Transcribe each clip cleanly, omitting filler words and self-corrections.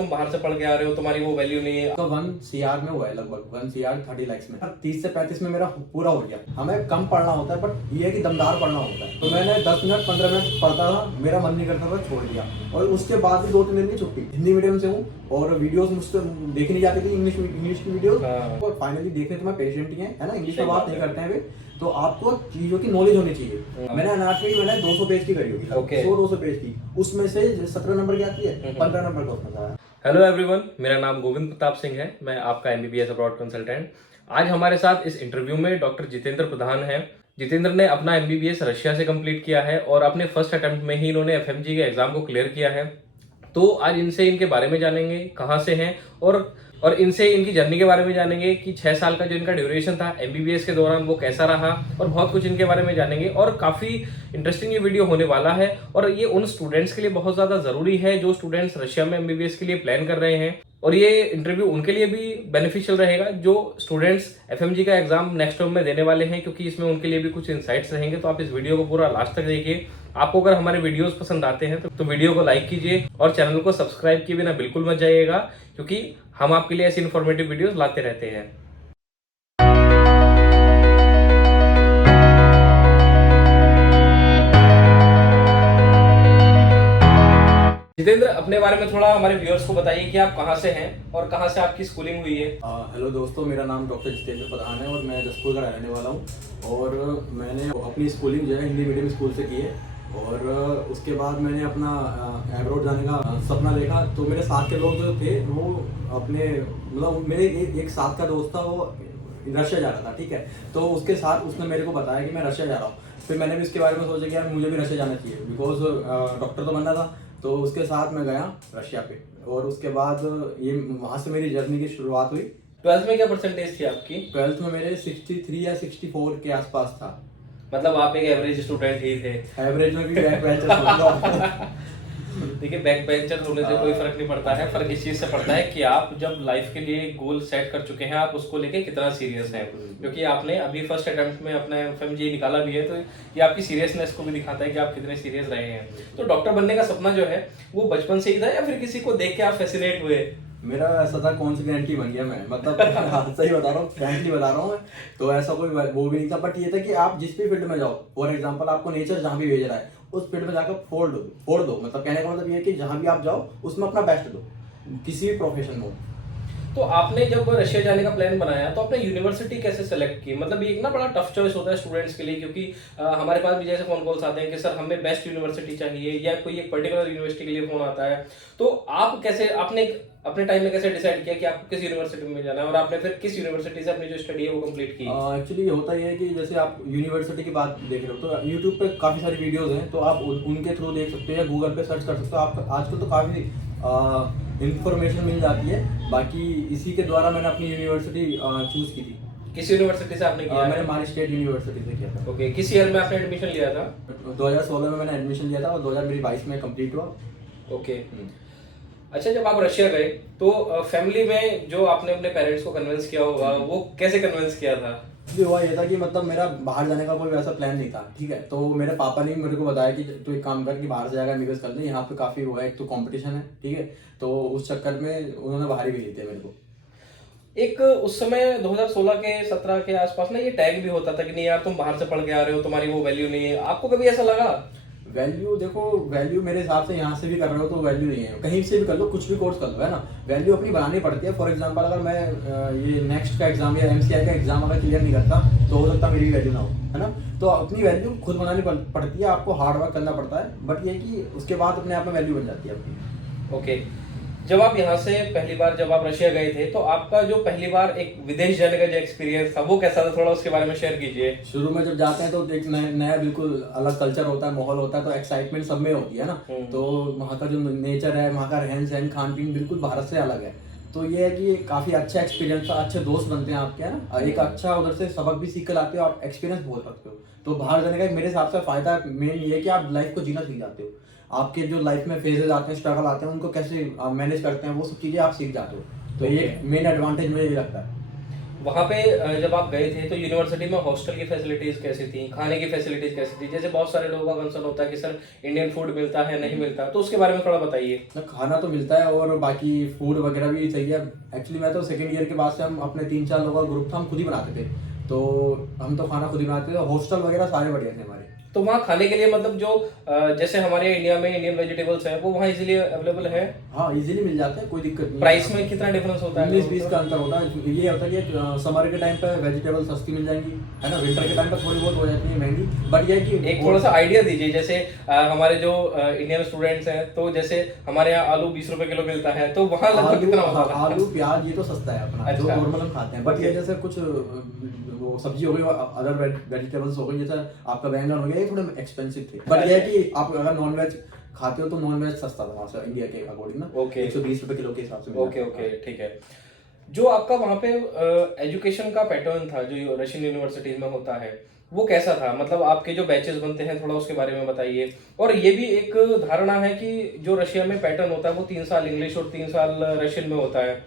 तुम बाहर से पढ़ के आ रहे हो, तुम्हारी वो वैल्यू नहीं है। तो 1 CR में हुआ है, लगभग 1 CR 30 lakhs में। 30 से 35 में मेरा पूरा हो गया। हमें कम पढ़ना होता है, बट ये है कि दमदार पढ़ना होता है। तो मैंने 10 मिनट 15 मिनट पढ़ता था, मेरा मन नहीं करता था, छोड़ दिया। और उसके बाद भी 2-3 दिन की छुट्टी। हिंदी मीडियम से हूँ और वीडियोस मुझसे देखी नहीं जाती थी, इंग्लिश की वीडियोस। और फाइनली देखने तो मैं पेशेंट ही है ना, इंग्लिश में बात नहीं करते हैं वे। तो आपको चीजों की नॉलेज होनी चाहिए। मैंने अनाटमी मैंने 200 पेज की करी होगी, 100-200 पेज की। उसमें से 17 नंबर की आती है, 15 नंबर का उसमें था। हेलो एवरीवन, मेरा नाम गोविंद प्रताप सिंह है। मैं आपका MBBS अब्रॉड कंसल्टेंट। आज हमारे साथ इस इंटरव्यू में डॉक्टर जितेंद्र प्रधान हैं। जितेंद्र ने अपना MBBS रशिया से कंप्लीट किया है और अपने फर्स्ट अटेम्प्ट में ही इन्होंने FMG के एग्जाम को क्लियर किया है। तो आज इनसे इनके बारे में जानेंगे, कहाँ से हैं, और इनसे इनकी जर्नी के बारे में जानेंगे कि 6 साल का जो इनका ड्यूरेशन था MBBS के दौरान वो कैसा रहा, और बहुत कुछ इनके बारे में जानेंगे। और काफ़ी इंटरेस्टिंग ये वीडियो होने वाला है, और ये उन स्टूडेंट्स के लिए बहुत ज़्यादा ज़रूरी है जो स्टूडेंट्स रशिया में MBBS के लिए प्लान कर रहे हैं। और ये इंटरव्यू उनके लिए भी बेनिफिशियल रहेगा जो स्टूडेंट्स FMG का एग्जाम नेक्स्ट टर्म में देने वाले हैं, क्योंकि इसमें उनके लिए भी कुछ इंसाइट्स रहेंगे। तो आप इस वीडियो को पूरा लास्ट तक देखिए। आपको अगर हमारे वीडियोस पसंद आते हैं तो वीडियो को लाइक कीजिए और चैनल को सब्सक्राइब किए बिना बिल्कुल मत जाइएगा, क्योंकि हम आपके लिए ऐसी इन्फॉर्मेटिव वीडियोस लाते रहते हैं। जितेंद्र, अपने बारे में थोड़ा हमारे व्यूअर्स को बताइए कि आप कहाँ से हैं और कहाँ से आपकी स्कूलिंग हुई है। हेलो दोस्तों, मेरा नाम डॉक्टर जितेंद्र प्रधान है और मैं जसपुर का रहने वाला हूँ। और मैंने अपनी स्कूलिंग जो है हिंदी मीडियम स्कूल से की है। और उसके बाद मैंने अपना एब्रॉड जाने का सपना देखा। तो मेरे साथ के लोग जो थे वो अपने मतलब मेरे एक साथ का दोस्त था, वो रशिया जा रहा था, ठीक है। तो उसके साथ उसने मेरे को बताया कि मैं रशिया जा रहा हूँ। फिर मैंने भी इसके बारे में सोचा कि यार मुझे भी रशिया जाना चाहिए, बिकॉज डॉक्टर तो बनना था। तो उसके साथ मैं गया रशिया पे, और उसके बाद ये वहाँ से मेरी जर्नी की शुरुआत हुई। 12th में क्या परसेंटेज थी आपकी? 12th में मेरे 63 या 64 के आसपास था। मतलब आप एक एवरेज स्टूडेंट ही थे। एवरेज में भी बैक बेंचर देखिए, बैक बेंचर होने से कोई फर्क नहीं पड़ता है। फर्क इस चीज से पड़ता है कि आप जब लाइफ के लिए गोल सेट कर चुके हैं, आप उसको लेके कितना सीरियस हैं। क्योंकि आपने अभी फर्स्ट अटेम्प्ट में अपना FMG निकाला भी है, तो ये आपकी सीरियसनेस को भी दिखाता है कि आप कितने सीरियस रहे हैं। तो डॉक्टर बनने का सपना जो है वो बचपन से ही था, या फिर किसी को देख के आप फैसिनेट हुए? मेरा ऐसा था, कॉन्सिडेंटली बन गया मैं, मतलब सही बता रहा हूँ, फ्रैंकली बता रहा हूँ मैं। तो ऐसा कोई वो भी नहीं था, बट ये था कि आप जिस भी फील्ड में जाओ, फॉर एग्जांपल आपको नेचर जहाँ भी भेज रहा है उस फील्ड में जाकर फोड़ दो। मतलब कहने का मतलब ये है कि जहाँ भी आप जाओ उसमें अपना बेस्ट दो, किसी भी प्रोफेशन में। तो आपने जब रशिया जाने का प्लान बनाया तो आपने यूनिवर्सिटी कैसे सेलेक्ट की? मतलब ये एक ना बड़ा टफ चॉइस होता है स्टूडेंट्स के लिए, क्योंकि हमारे पास भी जैसे फोन कॉल्स आते हैं कि सर हमें बेस्ट यूनिवर्सिटी चाहिए, या कोई एक पर्टिकुलर यूनिवर्सिटी के लिए फोन आता है। तो आप कैसे, आपने अपने टाइम में कैसे डिसाइड किया कि आपको किस यूनिवर्सिटी में जाना है, और आपने फिर किस यूनिवर्सिटी से अपनी जो स्टडी है वो कंप्लीट की? एक्चुअली होता ये है कि जैसे आप यूनिवर्सिटी की बात देख रहे हो तो यूट्यूब पे काफ़ी सारी वीडियोस हैं, तो आप उनके थ्रू देख सकते हो या गूगल पे सर्च कर सकते हो। आप आजकल तो काफ़ी इंफॉर्मेशन मिल जाती है। बाकी इसी के द्वारा मैंने अपनी यूनिवर्सिटी चूज़ की थी। किस यूनिवर्सिटी से आपने किया? मैंने महाराष्ट्र स्टेट यूनिवर्सिटी से किया था। ओके, किस ईयर में आपने एडमिशन लिया था? 2016 में मैंने एडमिशन लिया था और 2022 में कंप्लीट हुआ। ओके। अच्छा, जब आप रशिया गए तो फैमिली में जो आपने अपने पेरेंट्स को कन्विंस किया होगा, वो कैसे कन्विंस किया था? जी, हुआ ये था कि मतलब मेरा बाहर जाने का कोई वैसा प्लान नहीं था, ठीक है। तो मेरे पापा ने मेरे को बताया कि तू एक काम कर कि बाहर से जाकर MBBS कर ले, यहाँ पे काफ़ी हुआ है, एक तो कंपटीशन है, ठीक है। तो उस चक्कर में उन्होंने बाहर ही भेज दिया मेरे को। एक उस समय 2016 के 17 के आसपास ना ये टैग भी होता था कि नहीं यार तुम बाहर से पढ़ के आ रहे हो, तुम्हारी वो वैल्यू नहीं है। आपको कभी ऐसा लगा? वैल्यू देखो, वैल्यू मेरे हिसाब से यहाँ से भी कर रहे हो तो वैल्यू नहीं है, कहीं से भी कर लो, कुछ भी कोर्स कर लो, है ना। वैल्यू अपनी बनानी पड़ती है। फॉर एग्जांपल अगर मैं ये नेक्स्ट का एग्जाम या MCI का एग्जाम अगर क्लियर नहीं करता तो हो सकता मेरी वैल्यू ना हो, है ना। तो अपनी वैल्यू खुद बनानी पड़ती है, आपको हार्ड वर्क करना पड़ता है, बट ये कि उसके बाद अपने आप में वैल्यू बन जाती है अपनी। ओके। जब आप यहाँ से पहली बार जब आप रशिया गए थे तो आपका जो पहली बार एक विदेश जाने का जो एक्सपीरियंस था वो कैसा था? थोड़ा उसके बारे में शेयर कीजिए। शुरू में जब जाते हैं तो एक नया बिल्कुल अलग कल्चर होता है, माहौल होता है, तो एक्साइटमेंट सब में होती है ना। तो वहाँ का जो नेचर है, वहाँ का रहन सहन, खान पीन बिल्कुल भारत से अलग है। तो ये है कि काफ़ी अच्छा एक्सपीरियंस था, अच्छे दोस्त बनते हैं आपके, है ना। और एक अच्छा उधर से सबक भी सीख कर आते हो, आप एक्सपीरियंस बोल सकते हो। तो बाहर जाने का मेरे हिसाब से फ़ायदा मेन ये है कि आप लाइफ को जीना सीख जाते हो। आपके जो लाइफ में फेजेस आते हैं, स्ट्रगल आते हैं, उनको कैसे मैनेज करते हैं, वो सब चीज़ें आप सीख जाते हो। तो ये मेन एडवांटेज मुझे ये लगता है। वहाँ पे जब आप गए थे तो यूनिवर्सिटी में हॉस्टल की फैसिलिटीज कैसी थी, खाने की फैसिलिटीज कैसी थी? जैसे बहुत सारे लोगों का कंसर्न होता है कि सर इंडियन फूड मिलता है नहीं मिलता, तो उसके बारे में थोड़ा बताइए। ना खाना तो मिलता है और बाकी फूड वगैरह भी सही है। एक्चुअली मैं तो सेकंड ईयर के बाद से हम अपने 3-4 लोगों का ग्रुप था, हम खुद ही बनाते थे, तो हम तो खाना खुद ही बनाते थे। हॉस्टल वगैरह सारे बढ़िया थे हमारे। तो वहाँ खाने के लिए मतलब जो जैसे हमारे इंडिया में इंडियन वेजिटेबल्स है वो वहाँ इजीली अवेलेबल है? हाँ इजीली मिल जाते हैं, कोई दिक्कत नहीं है। प्राइस में कितना डिफरेंस होता है? 19-20 का अंतर होता है। ये होता है कि समर के टाइम पे वेजिटेबल सस्ती मिल जाएंगी, है ना। विंटर के टाइम पे थोड़ी बहुत हो जाती है महंगी, बट ये है कि एक थोड़ा सा आइडिया दीजिए। जैसे हमारे जो इंडियन स्टूडेंट्स हैं, तो जैसे हमारे यहाँ आलू 20 रुपए किलो मिलता है, तो वहाँ लगभग कितना होता है? आलू प्याज ये तो सस्ता है अपना, जो अच्छा। नॉर्मल हम खाते हैं। बट ये जैसे कुछ वो सब्जी हो गई, अदर वेजिटेबल्स हो गई, जैसे आपका बैंगन हो गया, ये थोड़े एक्सपेंसिव थे। बट ये है कि आप अगर नॉन वेज खाते हो तो नॉन वेज सस्ता था वहाँ से, इंडिया के अकॉर्डिंग ना। ओके। 120 रुपए किलो के हिसाब से मिल ओके जाता ओके है। ठीक है। जो आपका वहाँ पे एजुकेशन का पैटर्न था जो रशियन यूनिवर्सिटीज में होता है, वो कैसा था? मतलब आपके जो बैचेस बनते हैं थोड़ा उसके बारे में बताइए। और ये भी एक धारणा है कि जो रशिया में पैटर्न होता है वो 3 साल इंग्लिश और 3 साल रशियन में होता है,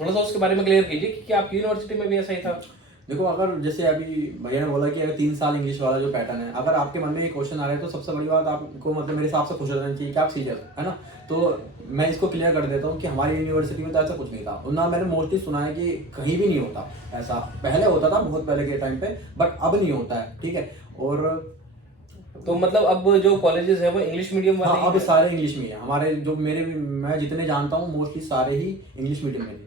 थोड़ा सा उसके बारे में क्लियर कीजिए कि क्या आपकी यूनिवर्सिटी में भी ऐसा ही था? देखो, अगर जैसे अभी भैया ने बोला कि अगर 3 साल इंग्लिश वाला जो पैटर्न है, अगर आपके मन में ये क्वेश्चन आ रहा है तो सबसे बड़ी बात आपको मतलब मेरे हिसाब से खुश हो जाना चाहिए कि आप सीरियस है ना। तो मैं इसको क्लियर कर देता हूँ कि हमारी यूनिवर्सिटी में तो ऐसा कुछ नहीं था, और ना मैंने मोस्टली सुना है कि कहीं भी नहीं होता ऐसा। पहले होता था बहुत पहले के टाइम पे, बट अब नहीं होता है, ठीक है। और तो मतलब अब जो कॉलेजेस है वो इंग्लिश मीडियम वाले हाँ, ही अब हैं? सारे इंग्लिश में ही है हमारे, जो मैं जितने जानता हूँ मोस्टली सारे ही इंग्लिश मीडियम में थे।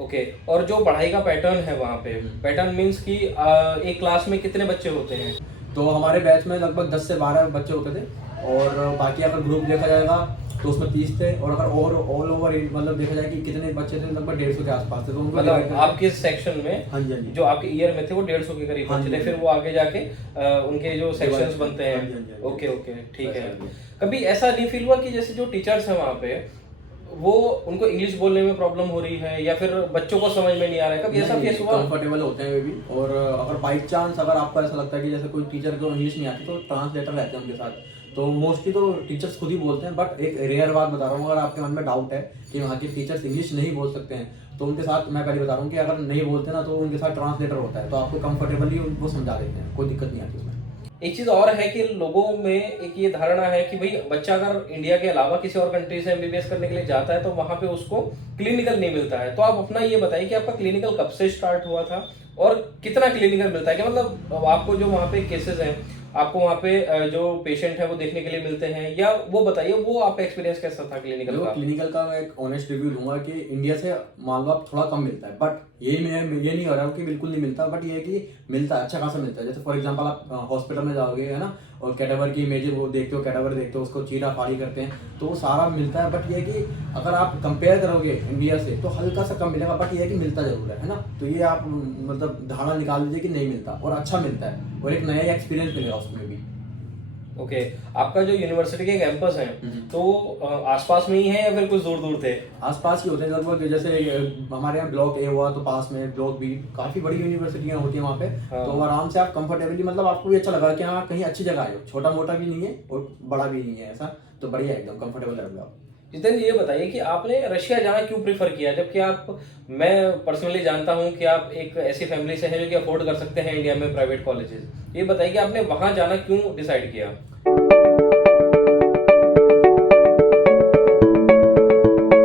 ओके। और जो पढ़ाई का पैटर्न है वहाँ पे, पैटर्न मीन्स कि एक क्लास में कितने बच्चे होते हैं? तो हमारे बैच में लगभग 10 से 12 बच्चे होते थे, और बाकी अगर ग्रुप देखा जाएगा तो उसमें 30 थे, और अगर और ऑल ओवर मतलब देखा जाए कि कितने बच्चे थे, लगभग 150 के आसपास थे। तो उनको divide मतलब करके- आपके सेक्शन में हाँ जी, हाँ जी। जो आपके ईयर में थे वो 150 के करीब हाँ बच्चे जी, थे, हाँ फिर जी। वो आगे जाके उनके जो सेक्शंस बनते हाँ जी, हाँ जी, हाँ हैं। जी। ओके ओके ठीक है। वैसा ही। कभी ऐसा नहीं फील हुआ कि जैसे जो टीचर्स हैं वहाँ पे वो उनको इंग्लिश बोलने में प्रॉब्लम हो रही है या फिर बच्चों को समझ में नहीं आ रहा है? कभी ऐसा फेस हुआ? कंफर्टेबल होते हैं वे भी। और अगर बाई चांस अगर आपको ऐसा लगता है कि जैसे कोई टीचर को इंग्लिश नहीं आती तो ट्रांसलेटर रहते हैं उनके साथ, तो मोस्टली तो टीचर्स खुद ही बोलते हैं। बट एक रेयर बात बता रहा हूँ, अगर आपके मन में डाउट है कि वहाँ के टीचर्स इंग्लिश नहीं बोल सकते हैं, तो उनके साथ मैं पहले बता रहा हूँ कि अगर नहीं बोलते ना तो उनके साथ ट्रांसलेटर होता है, तो आपको कंफर्टेबली वो समझा देते हैं, कोई दिक्कत नहीं आती उसमें। एक चीज और है कि लोगों में एक ये धारणा है कि भाई बच्चा अगर इंडिया के अलावा किसी और कंट्री से एमबीबीएस करने के लिए जाता है तो वहां पे उसको क्लिनिकल नहीं मिलता है। तो आप अपना ये बताइए कि आपका क्लिनिकल कब से स्टार्ट हुआ था और कितना क्लिनिकल मिलता है? कि मतलब आपको जो वहाँ पे केसेस हैं, आपको वहाँ पे जो पेशेंट है वो देखने के लिए मिलते हैं, या वो बताइए वो आपका एक्सपीरियंस कैसा था क्लिनिकल देखो, का? क्लिनिकल का मैं एक ऑनेस्ट रिव्यू दूंगा कि इंडिया से मान लो आप थोड़ा कम मिलता है, बट ये नहीं हो रहा कि बिल्कुल नहीं मिलता, बट ये है कि मिलता है, अच्छा खासा मिलता है। जैसे फॉर एग्जांपल आप हॉस्पिटल में जाओगे, है ना, और कैटावर की इमेजेस वो देखते हो, कैटावर देखते हो, उसको चीरा फाड़ी करते हैं, तो वो सारा मिलता है। बट ये है कि अगर आप कंपेयर करोगे इंडिया से तो हल्का सा कम मिलेगा, बट ये है कि मिलता जरूर है ना। तो ये आप मतलब धारणा निकाल दीजिए कि नहीं मिलता, और अच्छा मिलता है, और एक नया एक्सपीरियंस मिलेगा उसमें भी। ओके। आपका जो यूनिवर्सिटी के कैंपस है तो आसपास में ही है या फिर कुछ दूर दूर थे? आसपास ही होते हैं लगभग। जैसे हमारे यहाँ ब्लॉक ए हुआ तो पास में ब्लॉक बी, काफी बड़ी यूनिवर्सिटियाँ होती हैं वहाँ पे। हाँ। तो आराम से आप कंफर्टेबली, मतलब आपको भी अच्छा लगा कि हाँ कहीं अच्छी जगह आए हो, छोटा मोटा भी नहीं है और बड़ा भी नहीं है ऐसा, तो बढ़िया एकदम कंफर्टेबल रहेगा आप। जितेंद्र ये बताइए कि आपने रशिया जाना क्यों प्रेफर किया, जबकि आप, मैं पर्सनली जानता हूं कि आप एक ऐसी फैमिली से हैं जो कि अफोर्ड कर सकते हैं इंडिया में प्राइवेट कॉलेजेस। ये बताइए कि आपने वहां जाना क्यों डिसाइड किया?